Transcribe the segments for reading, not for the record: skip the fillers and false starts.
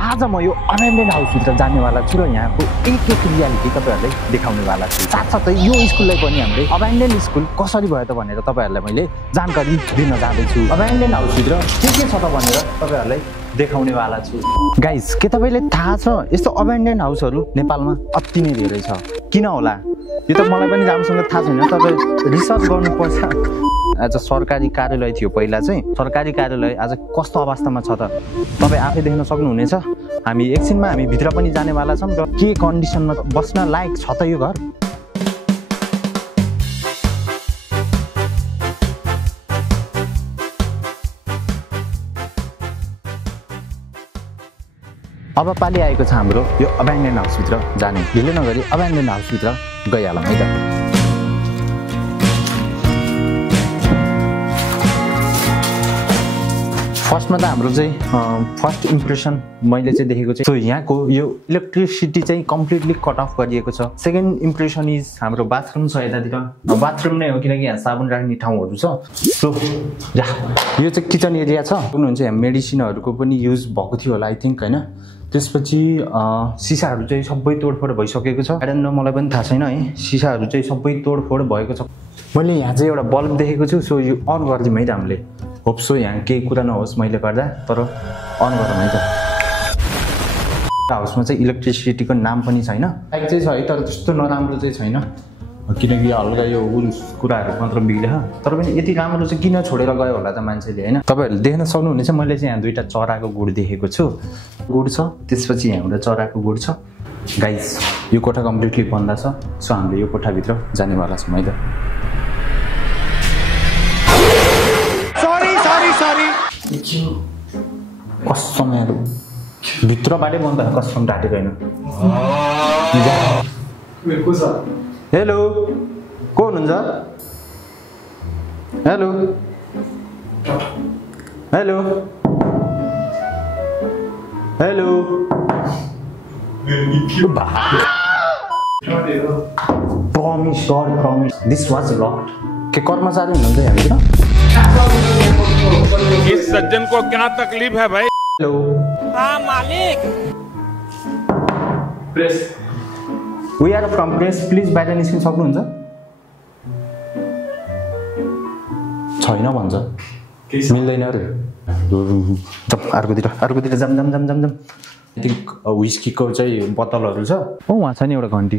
आज म यो अबेन्डेन्ड हाउसभित्र जानेवाला छु र यहाँको एक रियालिटी तपाईँहरूलाई देखाउनेवाला छु। साथसाथै यो स्कुललाई पनि हामीले अबेन्डेन्ड स्कुल कसरी भयो त भनेर तपाईँहरूलाई मैले जानकारी दिन जाँदैछु। अबेन्डेन्ड हाउसभित्र के छ त भनेर तपाईँहरूलाई देखाउनेवाला छु। गाइस, के तपाईँले थाहा छ यस्तो अबेन्डेन्ड हाउसहरू नेपालमा अति नै धेरै छ? किन होला यो त मलाई पनि राम्रोसँग थाहा छैन, तपाईँ रिसर्च गर्नुपर्छ। आज सरकारी कार्यालय थियो पहिला चाहिँ, सरकारी कार्यालय आज कस्तो अवस्थामा छ त तपाईँ आफै देख्न सक्नुहुनेछ। हामी एकछिनमा हामी भित्र पनि जानेवाला छौँ र के कन्डिसनमा बस्न लायक छ त यो घर। अब पालि आएको छ हाम्रो यो अबेन्डेन्ड हाउसभित्र जाने। ढिलो नगरी अबेन्डेन्ड हाउसभित्र गइहालौँ है त। फर्स्टमा त हाम्रो चाहिँ फर्स्ट इम्प्रेसन मैले चाहिँ देखेको चाहिँ यहाँको यो इलेक्ट्रिसिटी चाहिँ कम्प्लिटली कट अफ गरिएको छ। सेकेन्ड इम्प्रेसन इज हाम्रो बाथरुम छ यतातिर, बाथरुम नै हो किनकि यहाँ साबुन राख्ने ठाउँहरू छ। सो यो चाहिँ किचन एरिया छ। हुनुहुन्छ यहाँ मेडिसिनहरूको पनि युज भएको थियो होला आई थिङ्क होइन। त्यसपछि सिसाहरू चाहिँ सबै तोडफोड भइसकेको छ। कारण मलाई पनि थाहा छैन है, सिसाहरू चाहिँ सबै तोडफोड भएको छ। मैले यहाँ चाहिँ एउटा बल्ब देखेको छु, सो यो अन गरिदिउँ है त हामीले। होप्सो यहाँ केही कुरा नहोस् मैले गर्दा, तर अन गरौँ है त। हाउसमा चाहिँ इलेक्ट्रिसिटीको नाम पनि छैन, लाइट चाहिँ छ है तर त्यस्तो नराम्रो चाहिँ छैन किनकि हल्का यो कुराहरू मात्र बिग्रियो। तर पनि यति राम्रो चाहिँ किन छोडेर गयो होला त मान्छेले होइन। तपाईँहरूले देख्न सक्नुहुनेछ मैले चाहिँ यहाँ दुईवटा चराको गुड देखेको छु। गुड छ, त्यसपछि यहाँ एउटा चराको गुड छ। गाइस, यो कोठा कम्प्लिटली बन्द छ, सो हामीले यो कोठाभित्र जानेवाला छौँ है त। कसम यार भित्रबाटै बन्द कसम ढाटेको होइन। हेलो, को हुनुहुन्छ? Hello hello hello promise God promise this was locked. के कर्मचारी हुनुहुन्छ यहाँभित्र? इस सज्जन को क्या तकलीफ है भाई? हेलो, हाँ मालिक। Press, we are from press, please बाहिर निस्किन सक्नुहुन्छ? छैन भन्छ, मिल्दैन अरे। अर्कोतिर जाम जाम जाम जाम जाम। आई थिङ्क विस्कीको चाहिँ बोतलहरू छ। वहाँ छ नि एउटा घन्टी,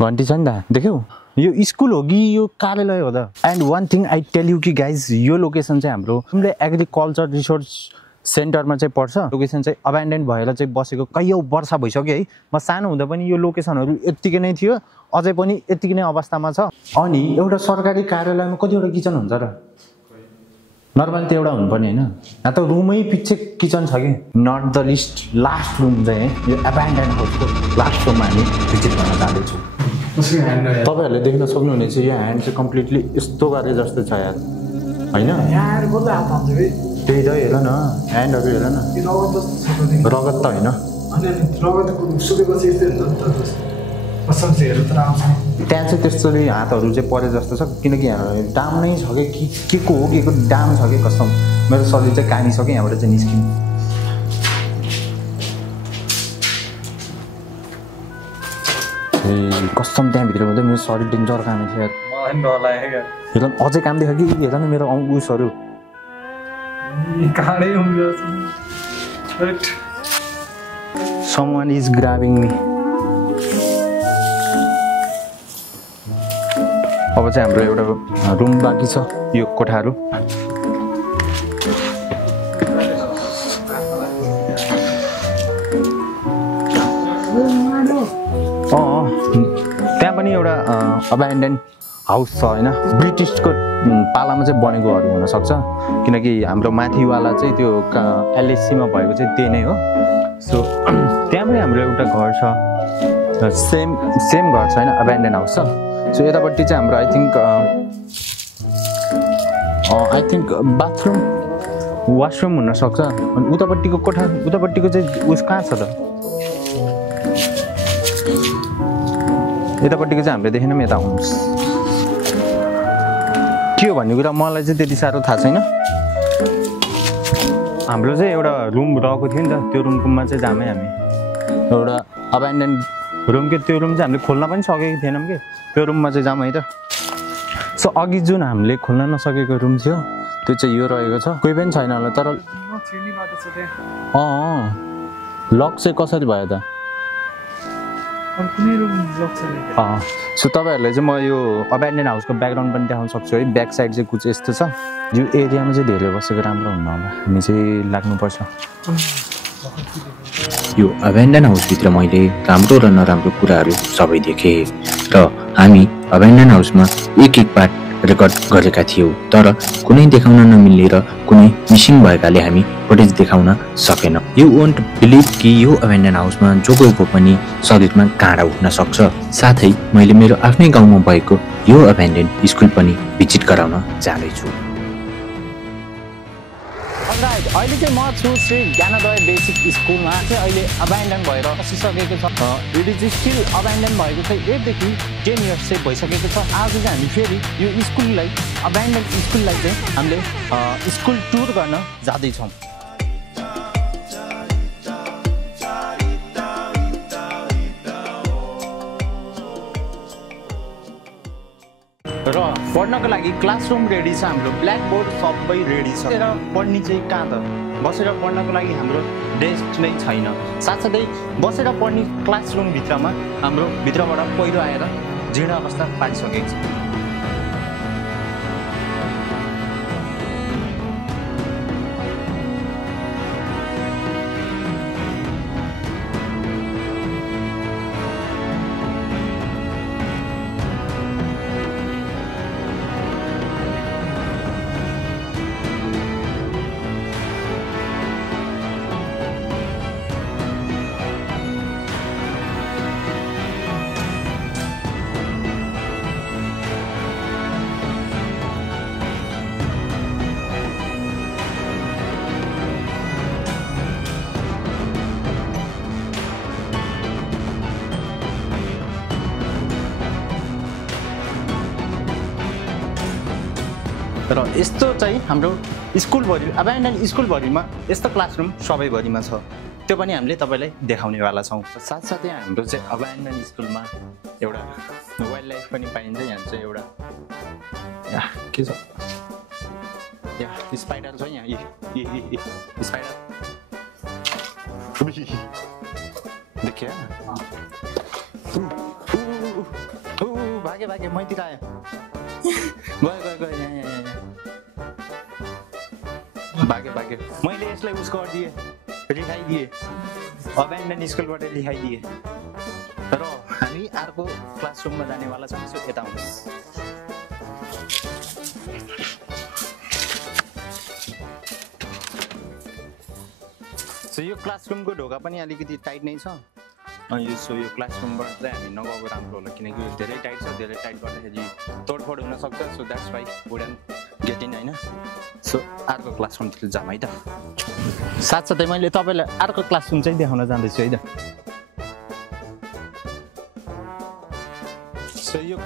घन्टी छ नि त, देख्यौ? यो स्कुल हो कि यो कार्यालय हो त? And one thing I tell you कि गाइज, यो लोकेसन चाहिँ हाम्रो एग्रिकल्चर रिसोर्स सेन्टरमा चाहिँ पर्छ। लोकेसन चाहिँ अबेन्डेन्ड भएर चाहिँ बसेको कैयौँ वर्ष भइसक्यो है। म सानो हुँदा पनि यो लोकेसनहरू यत्तिकै नै थियो, अझै पनि यत्तिकै नै अवस्थामा छ। अनि एउटा सरकारी कार्यालयमा कतिवटा किचन हुन्छ र? नर्मली त एउटा हुनुपर्ने होइन। यहाँ त रुमै पछि किचन छ कि। Not the least last room चाहिँ यो एबेन्डेन्ड हाउसको लास्ट रुममा हामी भिजिट गर्न जाँदैछौँ। तपाईँहरूले देख्न सक्नुहुनेछ यो ह्यान्ड चाहिँ कम्प्लिटली यस्तो गरे जस्तो छ यार होइन। त्यही त हेर न, ह्यान्डहरू हेर न, रगत त होइन। त्यहाँ चाहिँ त्यस्तोले हातहरू चाहिँ परे जस्तो छ किनकि यहाँ डाम नै छ कि के को हो, के को डाम छ कि कसम। मेरो शरीर चाहिँ कानिसक्यो यहाँबाट चाहिँ निस्किनु। ए कसम, त्यहाँभित्र हुँदा मेरो शरीर डेन्जर काम थियो यार। हेर अझै काम देख कि, हेर न मेरो उयसहरू। Someone is grabbing me. अब चाहिँ हाम्रो एउटा रुम बाँकी छ, यो कोठाहरू। त्यहाँ पनि एउटा अबेन्डेन्ड हाउस छ होइन। ब्रिटिसको पालामा चाहिँ बनेकोहरू हुनसक्छ किनकि हाम्रो माथिवाला चाहिँ त्यो एलएससीमा भएको चाहिँ त्यही नै हो। सो त्यहाँ पनि हाम्रो एउटा घर छ, सेम घर छ होइन, अबेन्डेन्ड हाउस छ। सो यतापट्टि चाहिँ हाम्रो आई थिङ्क बाथरुम वासरुम हुनसक्छ। अनि उतापट्टिको कोठा, उतापट्टिको चाहिँ उस कहाँ छ त? यतापट्टिको चाहिँ हामीले देखेनौँ। यता आउनुहोस्, के हो भन्ने कुरा मलाई चाहिँ त्यति साह्रो थाहा छैन। हाम्रो चाहिँ एउटा रुम रहेको थियो नि त, त्यो रुममा चाहिँ जामै हामी एउटा अब्यान्डन रुम के त्यो रुम चाहिँ हामीले खोल्न पनि सकेको थिएनौँ कि त्यो रुममा चाहिँ जाम है त। सो अघि जुन हामीले खोल्न नसकेको रुम थियो त्यो चाहिँ यो रहेको छ, कोही पनि छैन होला तर लक चाहिँ कसरी भयो त? सो तपाईँहरूलाई चाहिँ म यो अब्यान्डन हाउसको ब्याकग्राउन्ड पनि देखाउन सक्छु है। ब्याक साइड चाहिँ कुछ यस्तो छ, यो एरियामा चाहिँ धेरै बसेको राम्रो हुन्न होला, हामी चाहिँ लाग्नुपर्छ। यो अब्यान्डन हाउसभित्र मैले राम्रो र नराम्रो कुराहरू सबै देखेँ र हामी अब्यान्डन हाउसमा एक पार्ट रेकर्ड गरेका थियौँ, तर कुनै देखाउन नमिल्ने र कुनै मिसिङ भएकाले हामी फुटेज देखाउन सकेनौँ। यु वोन्ट बिलिभ कि यो अब्यान्डन हाउसमा जो गएको पनि शरीरमा काँडा उठ्न सक्छ। साथै मैले मेरो आफ्नै गाउँमा भएको यो अब्यान्डन स्कुल पनि भिजिट गराउन जाँदैछु। अहिले चाहिँ म छु श्री ज्ञानोदय बेसिक स्कुलमा चाहिँ अहिले अब्यान्डन भएर बसिसकेको छ। इट इज स्टिल अब्यान्डन भएको चाहिँ 8 देखि 10 इयर्स चाहिँ भइसकेको छ। आज चाहिँ हामी फेरि यो स्कुललाई अब्यान्डन स्कुललाई चाहिँ हामीले स्कुल टुर गर्न जाँदैछौँ। र पढ्नको लागि क्लासरुम रेडी छ, हाम्रो ब्ल्याक बोर्ड सबै रेडी छ। र पढ्ने चाहिँ कहाँ त? बसेर पढ्नको लागि हाम्रो डेस्क नै छैन। साथसाथै बसेर पढ्ने क्लासरुमभित्रमा हाम्रो भित्रबाट पहिरो आएर जीर्ण अवस्था पारिसकेको छ। र यस्तो चाहिँ हाम्रो स्कुलभरि अब्यान्डन स्कुलभरिमा यस्तो क्लासरुम सबैभरिमा छ, त्यो पनि हामीले तपाईँलाई देखाउनेवाला छौँ। साथसाथै हाम्रो चाहिँ अब्यान्डन स्कुलमा एउटा वाइल्ड लाइफ पनि पाइन्छ। यहाँ चाहिँ एउटा के छ, यहाँ स्पाइडर छ, यहाँ स्पाइडर देखियो भागे भागे मैतिर आयो गयो गयो गयो यहाँ भागे भागे। मैले यसलाई उसको गरिदिएँ, रिखाइदिएँ, अब्यान्डन स्कुलबाट रिखाइदिएँ। र हामी अर्को क्लासरुममा जानेवाला छौँ। सो यता आउनुहोस्। सो यो क्लासरुमको ढोका पनि अलिकति टाइट नै छ। सो यो क्लासरुमबाट चाहिँ हामी नगएको राम्रो होला, किनकि यो धेरै टाइट छ। धेरै टाइट गर्दाखेरि तोडफोड हुनसक्छ। So that's why wooden gate in होइन। सो अर्को क्लासरुमतिर जाऊँ है त। साथसाथै मैले तपाईँलाई अर्को क्लासरुम चाहिँ देखाउन जाँदैछु है त। सो यो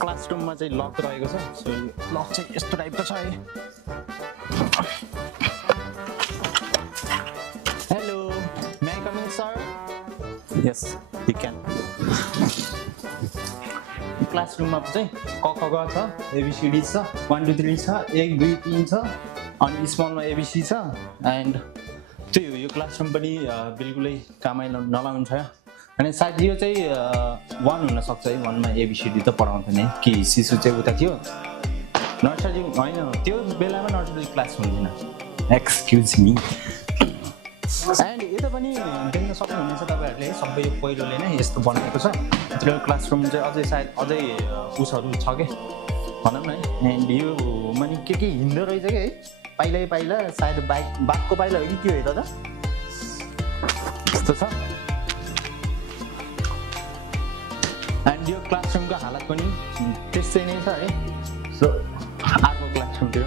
क्लासरुममा चाहिँ लक रहेको छ। सो यो लक चाहिँ यस्तो टाइपको छ है। Hello, may I come in sir? Yes you can. क्लासरुममा चाहिँ क ख ग छ, एबिसिडी छ, 1 2 3 छ, 1 2 3 छ, अनि स्मलमा एबिसी छ। एन्ड त्यो यो क्लासरुम पनि बिल्कुलै कामै नलाउनु छ। अनि सायद यो चाहिँ 1 हुनसक्छ है। 1 मा एबिसिडी त पढाउँथ्यो नि कि शिशु चाहिँ उता थियो, नर्सरी होइन, त्यो बेलामा नर्सरी क्लास हुन्थेन। Excuse me. एन्ड यता पनि देख्न सक्नुहुनेछ तपाईँहरूले, सबै यो पहिरोले नै यस्तो बनाएको छ। त्यो क्लासरुम चाहिँ अझै सायद अझै उसहरू छ कि भनौँ न है। एन्ड यो माने के हिँड्दो रहेछ कि है, पाइलै पाइला सायद बाघको पाइला हो कि के हो त यस्तो छ। एन्ड यो क्लासरुमको हालत पनि त्यस्तै नै छ है। सो अर्को क्लासरुमतिर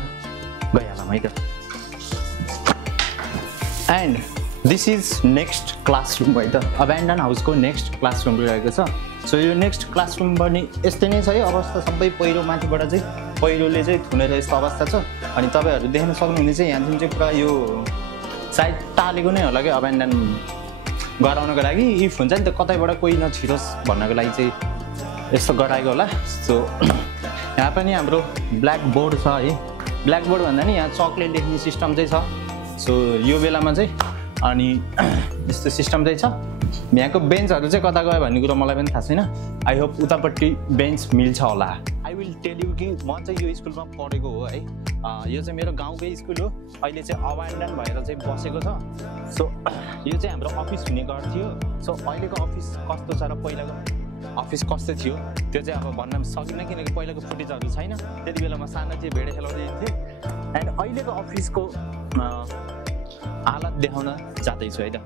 गइहालौँ है त। And this is next classroom है त। अब्यान्डन हाउसको नेक्स्ट क्लासरुम रहेको छ। सो यो नेक्स्ट क्लासरुम पनि यस्तै नै छ है अवस्था। सबै पहिरो माथिबाट चाहिँ पहिरोले चाहिँ थुनेर यस्तो अवस्था छ। अनि तपाईँहरू देख्न सक्नुहुनेछ यहाँ जुन चाहिँ पुरा यो सायद टालेको नै होला कि अबेन्डन गराउनको लागि इफ हुन्छ नि त कतैबाट कोही नछिरोस् भन्नको लागि चाहिँ यस्तो गराएको होला सो यहाँ पनि हाम्रो ब्ल्याक बोर्ड छ है ब्ल्याक बोर्ड भन्दा नि यहाँ चकले लेख्ने सिस्टम चाहिँ छ सो यो बेलामा चाहिँ अनि यस्तो सिस्टम चाहिँ छ यहाँको बेन्चहरू चाहिँ कता गयो भन्ने कुरो मलाई पनि थाहा छैन आई होप उतापट्टि बेन्च मिल्छ होला आई विल टेल यु कि म चाहिँ यो स्कुलमा पढेको हो है यो चाहिँ मेरो गाउँकै स्कुल हो अहिले चाहिँ अबेन्डन भएर चाहिँ बसेको छ सो यो चाहिँ हाम्रो अफिस हुने गर्थ्यो सो अहिलेको अफिस कस्तो छ र पहिलाको अफिस कस्तो थियो त्यो चाहिँ अब भन्न सकिनँ किनकि पहिलाको फुटेजहरू छैन त्यति बेला म सानो थिएँ भेडे खेलाउँदै थिएँ एन्ड अहिलेको अफिसको हालत देखाउन जाँदैछु है त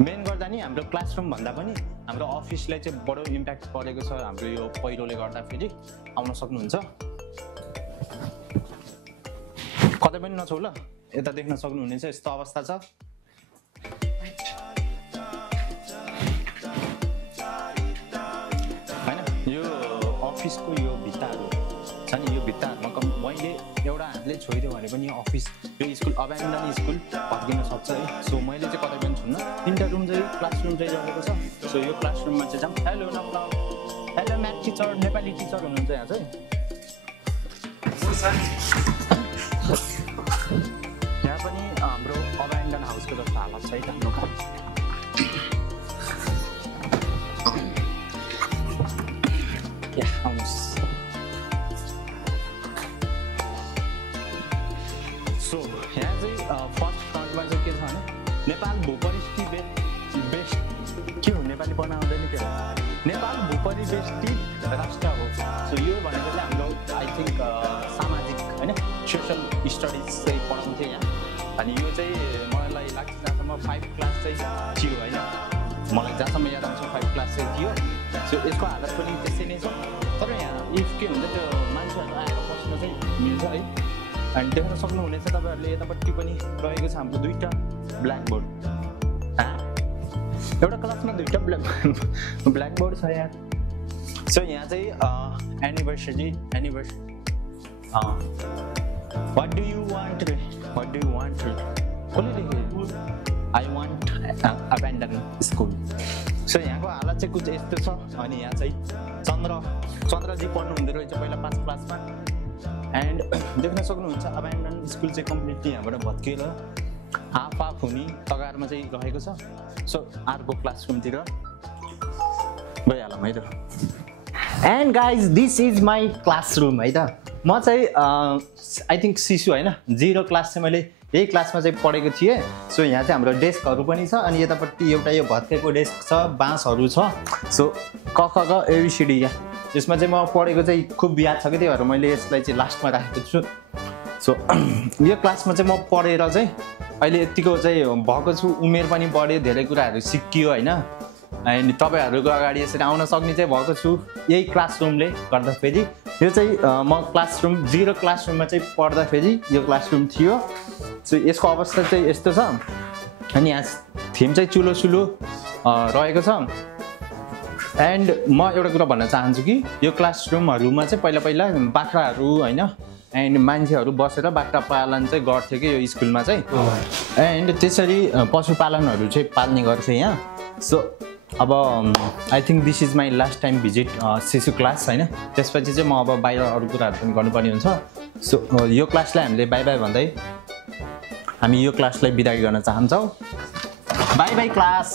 मेन गर्दा नि हाम्रो क्लासरुम भन्दा पनि हाम्रो अफिसलाई चाहिँ बडो इम्प्याक्ट परेको छ हाम्रो यो पहिरोले गर्दाखेरि आउन सक्नुहुन्छ कतै पनि नछौ ल यता देख्न सक्नुहुनेछ यस्तो अवस्था छ हैन यो अफिसको यो भित्ताहरू छ नि यो भित्ताहरूमा मैले एउटा हातले छोइदियो भने पनि यो अफिस यो स्कुल अबेन्डन स्कुल भत्किन सक्छ है सो मैले चाहिँ कतै पनि छुन्न तीनटा रुम चाहिँ क्लासरुम चाहिँ रहेको छ सो यो क्लासरुममा चाहिँ जाऊँ हेलो नमस्कार hello math teacher Nepali teacher हुनुहुन्छ यहाँ चाहिँ यहाँ पनि हाम्रो अबेन्डन हाउसको जस्तो हालत छ है त हाम्रो आउनुहोस् सो यहाँ चाहिँ फर्स्ट फ्रन्टमा चाहिँ के छ भने नेपाल भूपरिस्थिति बेस्ट के हो नेपाली पढ्न आउँदैन के हो नेपाल भूपरिवेष्टित राष्ट्र हो सो यो भनेको चाहिँ हाम्रो आई थिङ्क सामाजिक होइन सोसल स्टडिज चाहिँ पढाउँथ्यो यहाँ अनि यो चाहिँ मलाई लाग्छ जहाँसम्म 5 क्लास चाहिँ थियो होइन मलाई जहाँसम्म याद आउँछ 5 क्लास चाहिँ थियो सो यसको हालत पनि त्यसै नै छ तर यहाँ इफ के हुन्छ त्यो मान्छेहरू आएर बस्न चाहिँ मिल्छ है अनि देख्न सक्नुहुनेछ तपाईँहरूले यतापट्टि पनि रहेको छ हाम्रो 2टा ब्ल्याकबोर्ड एउटा क्लासमा 2टा ब्ल्याकबोर्ड छ यहाँ सो यहाँ चाहिँ anniversary what do you want कसले लेख्यो I want abandon school so यहाँको हालत चाहिँ कुछ यस्तो छ अनि यहाँ चाहिँ चन्द्रजी पढ्नु हुँदो रहेछ पहिला 5 क्लासमा एन्ड देख्न सक्नुहुन्छ अबेन्डन स्कुल चाहिँ कम्प्लिटली यहाँबाट भत्किएर हाफ हुने तगारमा चाहिँ रहेको छ सो अर्को क्लासरुमतिर गइहालौँ है त and guys this is my classroom है त म चाहिँ आई थिङ्क शिशु होइन 0 क्लास चाहिँ मैले यही क्लासमा चाहिँ पढेको थिएँ सो यहाँ चाहिँ हाम्रो डेस्कहरू पनि छ अनि यतापट्टि एउटा यो भत्केको डेस्क छ बाँसहरू छ सो क ख ग एबिसिडी यहाँ यसमा चाहिँ म पढेको चाहिँ खुब याद छ कि त्यही भएर मैले यसलाई चाहिँ लास्टमा राखेको छु सो यो क्लासमा चाहिँ म पढेर चाहिँ अहिले यतिको चाहिँ भएको छु उमेर पनि बढ्यो धेरै कुराहरू सिकियो होइन अनि तपाईँहरूको अगाडि यसरी आउन सक्ने चाहिँ भएको छु यही क्लासरुमले गर्दाखेरि यो चाहिँ म क्लासरुम 0 क्लासरुममा चाहिँ पढ्दाखेरि यो क्लासरुम थियो सो यसको अवस्था चाहिँ यस्तो छ अनि यहाँ थिम चाहिँ चुलो रहेको छ एन्ड म एउटा कुरा भन्न चाहन्छु कि यो क्लासरुमहरूमा चाहिँ पहिला बाख्राहरू होइन एन्ड मान्छेहरू बसेर बाख्रा पालन चाहिँ गर्थ्यो कि यो स्कुलमा चाहिँ एन्ड त्यसरी पशुपालनहरू चाहिँ पाल्ने गर्थे यहाँ सो अब I think this is my last time visit शिशु क्लास होइन त्यसपछि चाहिँ म अब बाहिर अरू कुराहरू पनि गर्नुपर्ने हुन्छ सो यो क्लासलाई हामीले बाई बाई भन्दै हामी यो क्लासलाई बिदा गर्न चाहन्छौँ बाई बाई क्लास